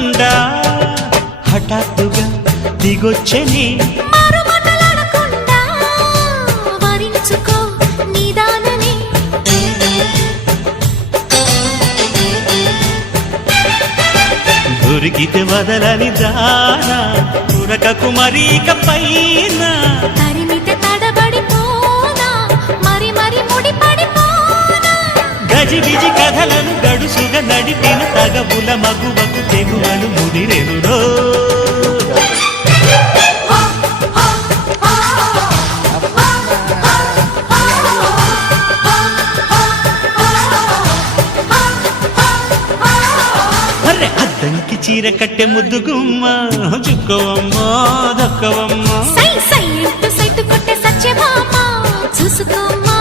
చూడకుండా హఠాత్తుగా దిగొచ్చని దొరికితే వదలని దానా ఉరకకు మరీక పైన తరిమితే తడబడిపోనా మరి మరి ముడిపడిపోనా గజిబిజి కథలను గడుసుగా నడిపిన తగవుల మగువకు తెగువలు ముదిరెనురో అద్దంకి చీర కట్టె ముద్దు గుమ్మ చుక్కవమ్మ దక్కవమ్మ సై సై సైటు కొట్టే సత్యభామ చూసుకోమ్మా